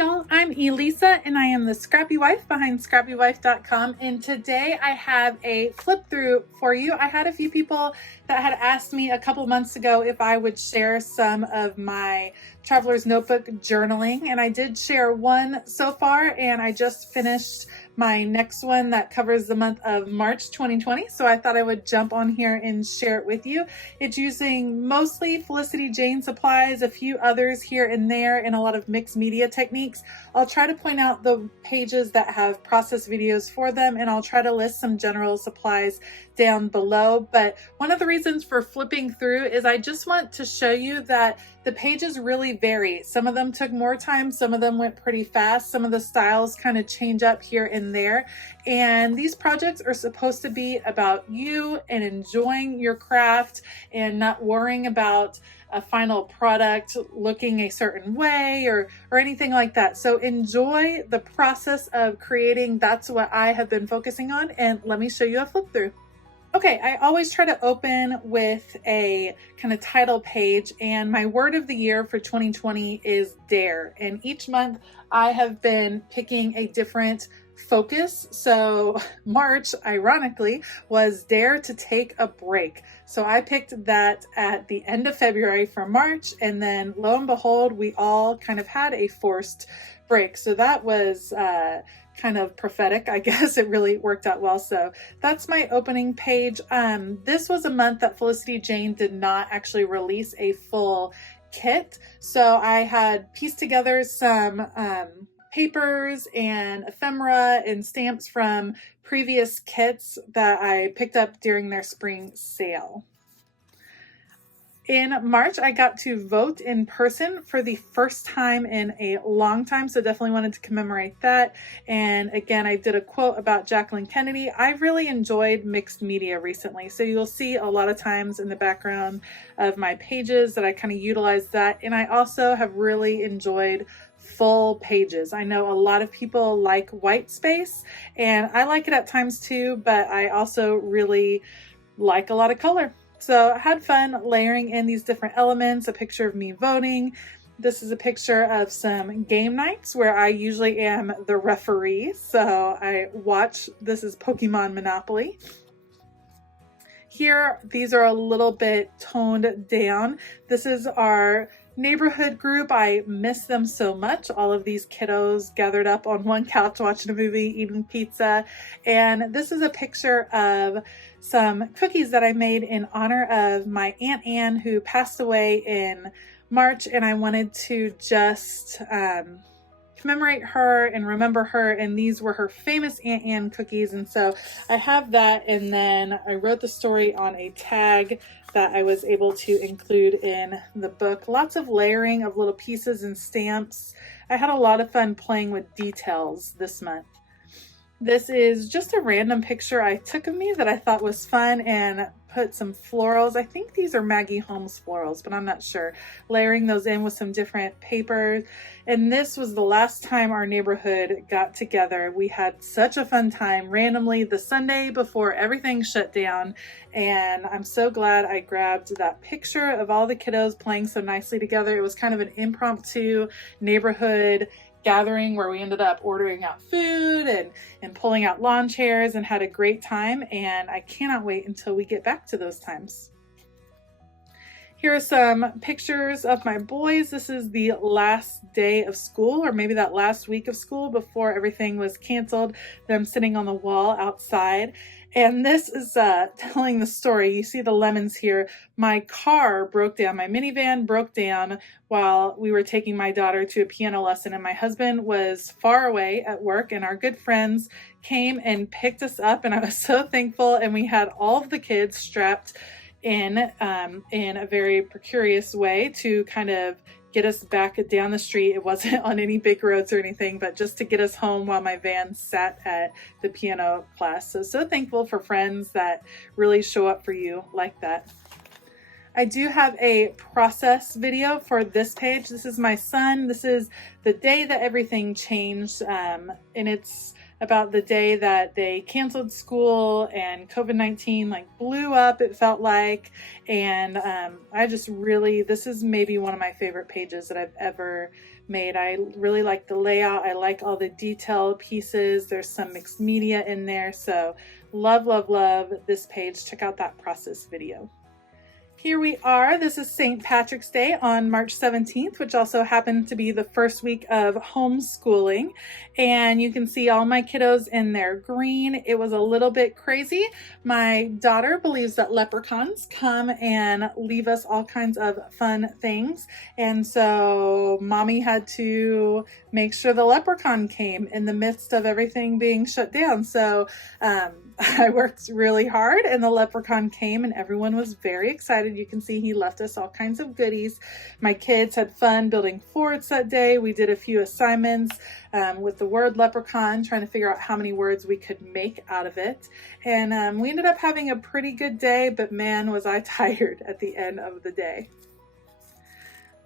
y'all, I'm Elisa and I am the Scrappy Wife behind scrappywife.com, and today I have a flip through for you. I had a few people that had asked me a couple months ago if I would share some of my Traveler's Notebook journaling, and I did share one so far, and I just finished my next one that covers the month of March 2020, so I thought I would jump on here and share it with you. It's using mostly Felicity Jane supplies, a few others here and there, and a lot of mixed media techniques. I'll try to point out the pages that have process videos for them, and I'll try to list some general supplies down below. But one of the reasons for flipping through is I just want to show you that the pages really vary. Some of them took more time, some of them went pretty fast, some of the styles kind of change up here and there. And these projects are supposed to be about you and enjoying your craft and not worrying about a final product looking a certain way or anything like that. So enjoy the process of creating. That's what I have been focusing on, and let me show you a flip through. Okay, I always try to open with a kind of title page, and my word of the year for 2020 is dare. And each month I have been picking a different focus. So March, ironically, was dare to take a break. So I picked that at the end of February for March, and then lo and behold, we all kind of had a forced break. So that was kind of prophetic, I guess. It really worked out well. So that's my opening page. This was a month that Felicity Jane did not actually release a full kit. So I had pieced together some papers and ephemera and stamps from previous kits that I picked up during their spring sale. In March, I got to vote in person for the first time in a long time, so definitely wanted to commemorate that. And again, I did a quote about Jacqueline Kennedy. I really enjoyed mixed media recently, so you'll see a lot of times in the background of my pages that I kind of utilize that. And I also have really enjoyed full pages. I know a lot of people like white space, and I like it at times too, but I also really like a lot of color. So I had fun layering in these different elements, a picture of me voting. This is a picture of some game nights where I usually am the referee. So I watch, this is Pokemon Monopoly. Here, these are a little bit toned down. This is our neighborhood group. I miss them so much. All of these kiddos gathered up on one couch watching a movie, eating pizza. And this is a picture of some cookies that I made in honor of my Aunt Anne, who passed away in March, and I wanted to just commemorate her and remember her, and these were her famous Aunt Anne cookies. And so I have that, and then I wrote the story on a tag that I was able to include in the book. Lots of layering of little pieces and stamps. I had a lot of fun playing with details this month. This is just a random picture I took of me that I thought was fun, and put some florals. I think these are Maggie Holmes florals, but I'm not sure. Layering those in with some different papers. And this was the last time our neighborhood got together. We had such a fun time randomly the Sunday before everything shut down. And I'm so glad I grabbed that picture of all the kiddos playing so nicely together. It was kind of an impromptu neighborhood gathering where we ended up ordering out food and pulling out lawn chairs and had a great time, and I cannot wait until we get back to those times. Here are some pictures of my boys. This is the last day of school, or maybe that last week of school before everything was canceled. Them sitting on the wall outside. And this is telling the story. You see the lemons here. My car broke down. My minivan broke down while we were taking my daughter to a piano lesson, and my husband was far away at work, and our good friends came and picked us up, and I was so thankful. And we had all of the kids strapped in a very precarious way to kind of get us back down the street. It wasn't on any big roads or anything, but just to get us home while my van sat at the piano class. So thankful for friends that really show up for you like that. I do have a process video for this page. This is my son. This is the day that everything changed, and it's about the day that they canceled school and COVID-19 like blew up, it felt like. And I just really, this is maybe one of my favorite pages that I've ever made. I really like the layout. I like all the detail pieces. There's some mixed media in there. So love, love, love this page. Check out that process video. Here we are. This is St. Patrick's Day on March 17th, which also happened to be the first week of homeschooling. And you can see all my kiddos in their green. It was a little bit crazy. My daughter believes that leprechauns come and leave us all kinds of fun things. And so mommy had to make sure the leprechaun came in the midst of everything being shut down. So I worked really hard and the leprechaun came and everyone was very excited. You can see he left us all kinds of goodies. My kids had fun building forts that day. We did a few assignments with the word leprechaun, trying to figure out how many words we could make out of it. And we ended up having a pretty good day, but man, was I tired at the end of the day.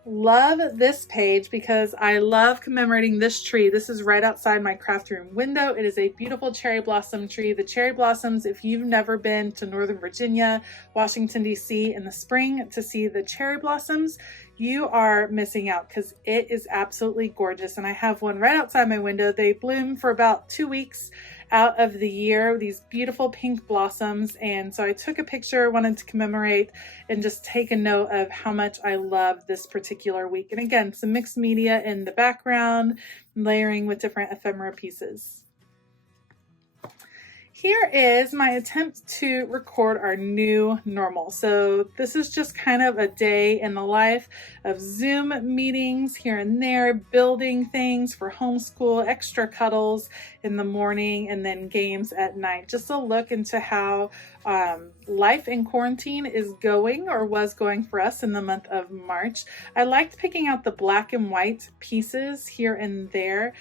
Love this page because I love commemorating this tree. This is right outside my craft room window. It is a beautiful cherry blossom tree. The cherry blossoms, if you've never been to Northern Virginia, Washington, D.C. in the spring to see the cherry blossoms, you are missing out because it is absolutely gorgeous. And I have one right outside my window. They bloom for about 2 weeks out of the year, these beautiful pink blossoms. And so I took a picture, wanted to commemorate and just take a note of how much I love this particular week. And again, some mixed media in the background, layering with different ephemera pieces. Here is my attempt to record our new normal. So this is just kind of a day in the life of Zoom meetings here and there, building things for homeschool, extra cuddles in the morning, and then games at night. Just a look into how life in quarantine is going or was going for us in the month of March. I liked picking out the black and white pieces here and there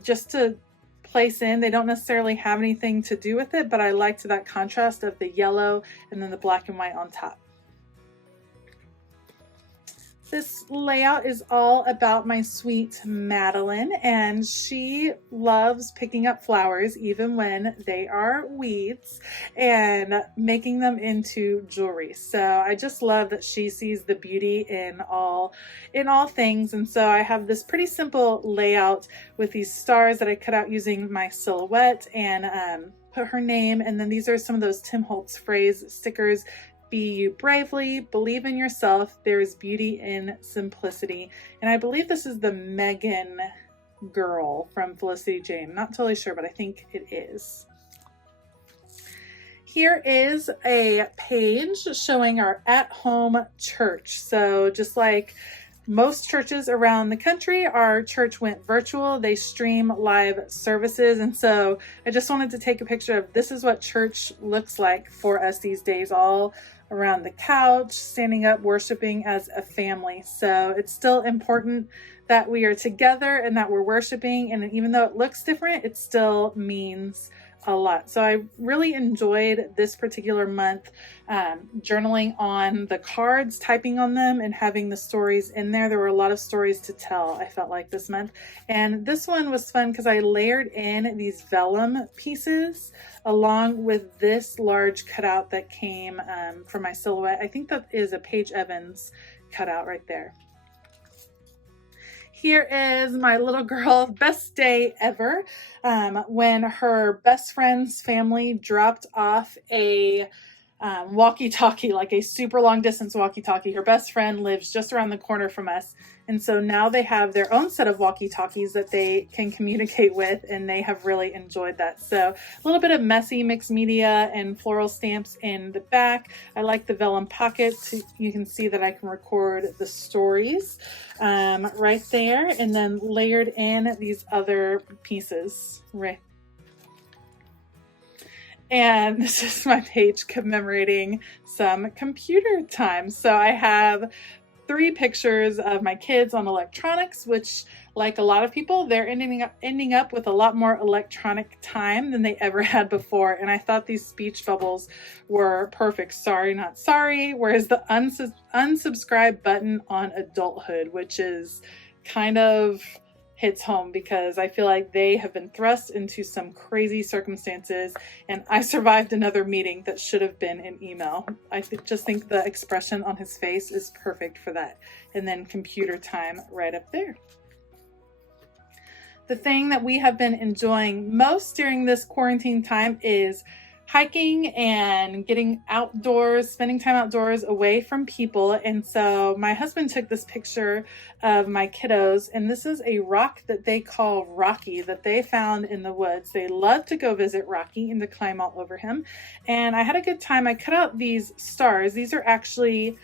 just to place in. They don't necessarily have anything to do with it, but I liked that contrast of the yellow and then the black and white on top. This layout is all about my sweet Madeline, and she loves picking up flowers even when they are weeds and making them into jewelry. So I just love that she sees the beauty in all things. And so I have this pretty simple layout with these stars that I cut out using my silhouette and put her name. And then these are some of those Tim Holtz phrase stickers. Be you bravely, believe in yourself, there is beauty in simplicity. And I believe this is the Megan girl from Felicity Jane. Not totally sure, but I think it is. Here is a page showing our at-home church. So just like most churches around the country, our church went virtual. They stream live services. And so I just wanted to take a picture of this is what church looks like for us these days, all around the couch, standing up, worshiping as a family. So it's still important that we are together and that we're worshiping. And even though it looks different, it still means a lot. So I really enjoyed this particular month, journaling on the cards, typing on them, and having the stories in there. There were a lot of stories to tell, I felt like, this month. And this one was fun because I layered in these vellum pieces along with this large cutout that came from my silhouette. I think that is a Paige Evans cutout right there. Here is my little girl's best day ever when her best friend's family dropped off a walkie-talkie, like a super long distance walkie-talkie. Her best friend lives just around the corner from us. And so now they have their own set of walkie-talkies that they can communicate with, and they have really enjoyed that. So a little bit of messy mixed media and floral stamps in the back. I like the vellum pockets. You can see that I can record the stories right there, and then layered in these other pieces right. And this is my page commemorating some computer time. So I have 3 pictures of my kids on electronics, which, like a lot of people, they're ending up with a lot more electronic time than they ever had before. And I thought these speech bubbles were perfect. Sorry, not sorry. Whereas the unsubscribe button on adulthood, which is kind of hits home because I feel like they have been thrust into some crazy circumstances, and I survived another meeting that should have been an email. I just think the expression on his face is perfect for that. And then computer time right up there. the thing that we have been enjoying most during this quarantine time is hiking and getting outdoors, spending time outdoors away from people. And so my husband took this picture of my kiddos, and this is a rock that they call Rocky that they found in the woods. They love to go visit Rocky and to climb all over him. And I had a good time. I cut out these stars. These are actually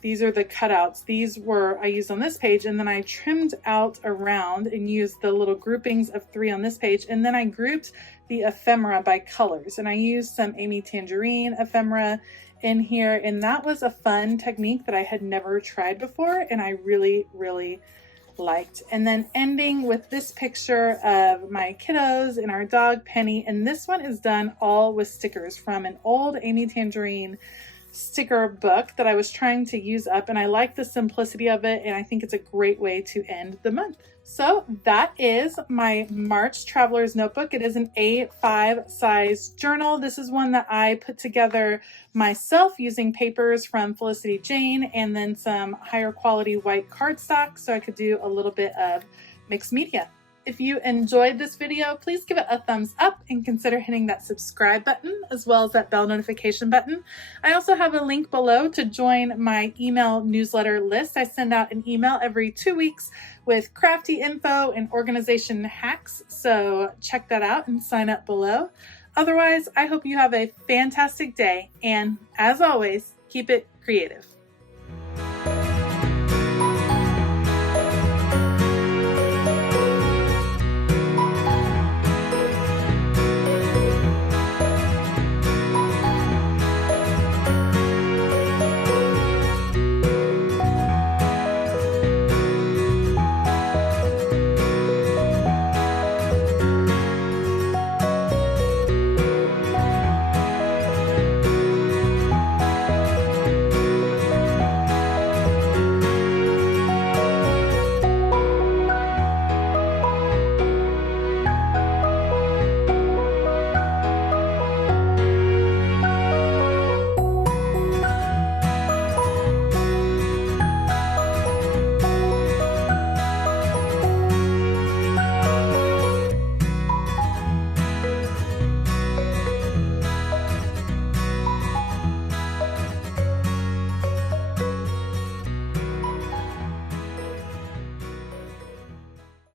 these are the cutouts. These were I used on this page, and then I trimmed out around and used the little groupings of 3 on this page, and then I grouped the ephemera by colors, and I used some Amy Tangerine ephemera in here, and that was a fun technique that I had never tried before, and I really liked. And then ending with this picture of my kiddos and our dog Penny, and this one is done all with stickers from an old Amy Tangerine sticker book that I was trying to use up, and I like the simplicity of it, and I think it's a great way to end the month. So that is my March Traveler's Notebook. It is an A5 size journal. This is one that I put together myself using papers from Felicity Jane and then some higher quality white cardstock so I could do a little bit of mixed media. If you enjoyed this video, please give it a thumbs up and consider hitting that subscribe button as well as that bell notification button. I also have a link below to join my email newsletter list. I send out an email every 2 weeks with crafty info and organization hacks, so check that out and sign up below. Otherwise, I hope you have a fantastic day, and as always, keep it creative.